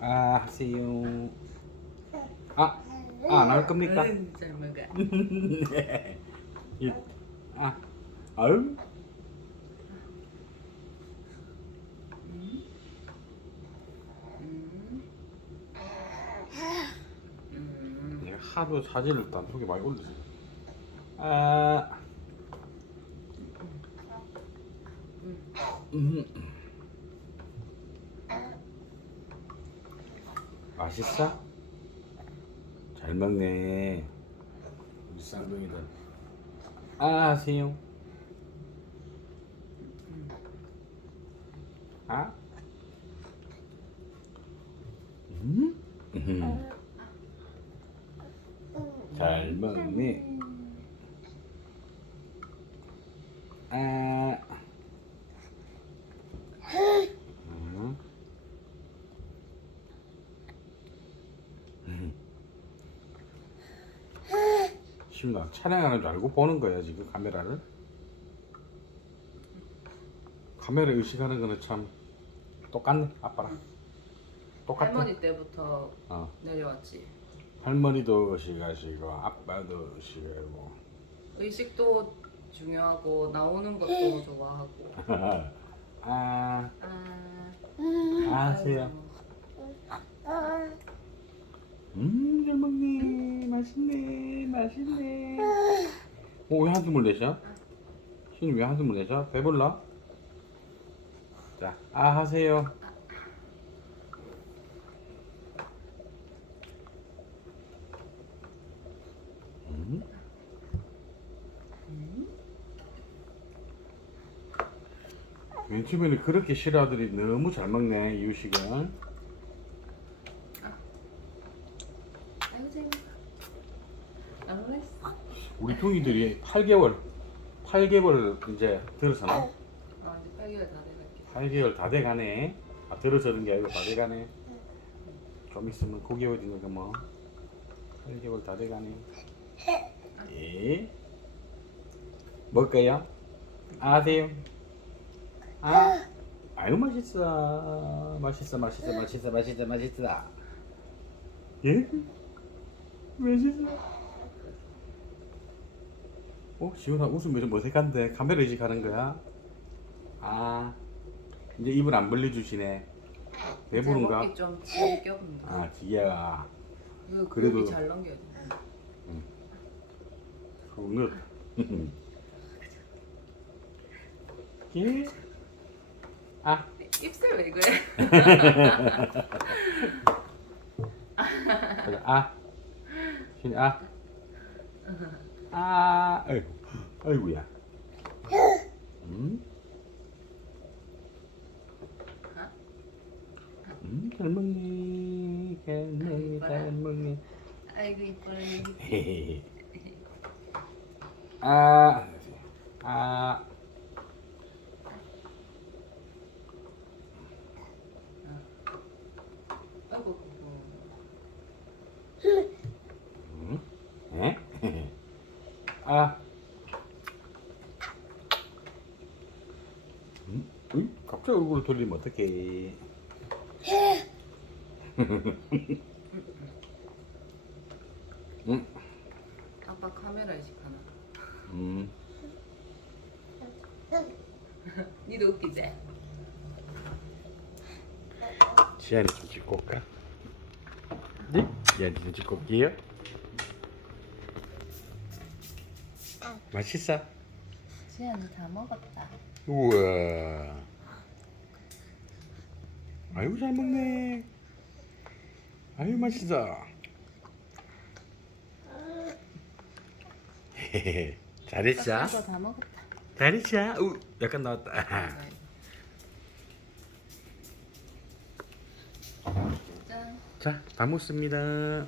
아 하세요. 아, 아, 나올 겁니까? 응, 잘 먹어. 네. 이- 아, 아유. 음. 내가 하도 사진을 단톡에 많이 올리지. 아, 음. 맛있어? 잘 먹네. 우리 쌍둥이들. 아, 하세요. 아? 음? 음. 잘 먹네. 아. 음. 음. 심나 촬영하는 줄 알고 보는 거야 지금 카메라를. 카메라 의식하는 거는 참 똑같네 아빠랑. 똑같아. 할머니 때부터 어. 내려왔지. 할머니도 의식하시고 아빠도 의식하고. 의식도 중요하고 나오는 것도 좋아하고. 아. 아. 아세요. 음, 잘 먹네. 맛있네. 맛있네. 어, 왜 한숨을 내셔? 신이 왜 한숨을 내셔? 배불러? 자, 아 하세요. 음? 맨 처음에는 그렇게 싫어하더니 너무 잘 먹네 이유식은 아이고 재밌어. 안. 우리 둥이들이 8개월 8개월 이제 들어서나? 아 이제 8개월 다 돼갈게. 8개월 다 돼가네. 아 들어서는 게 아니고 다 돼가네. 좀 있으면 9개월 되니까 뭐. 8개월 다 돼가네. 예. 먹을까요? 아세요? 아. 아유 맛있어. 맛있어 맛있어 맛있어 맛있어 맛있어. 예? 맛있어 어? 지훈아 웃음이 좀 어색한데 카메라 의식하는 거야? 아 이제 입을 안 벌려주시네 배부른가? 먹기 좀 지겹는다. 아 지야 이거 그래도- 그래도 잘 넘겨야 돼. 오늘 예? 아 입술 왜 그래? 그래, 아 신이 아 아, 아이고, 아이고야. 음? 음, 잘 먹네, 잘 먹네, 잘 먹네. 아이고 이뻐라. 헤헤헤. 아, 아, 아이고. 음, 에? 아, 음, 으이, 갑자기 얼굴을 돌리면 어떡해. 음, 아빠 카메라 의식하나? 음. 니도 웃기지? 지안이 좀 찍고 올까? 네? 지안이 좀 찍고 올게요. 맛있어? 지안이 다 먹었다. 우와. 아유 잘 먹네. 아유 맛있어. 헤헤헤. 잘했어? 이거 다 먹었다. 잘했어? 우, 약간 나왔다. 짠. 자, 다 먹습니다.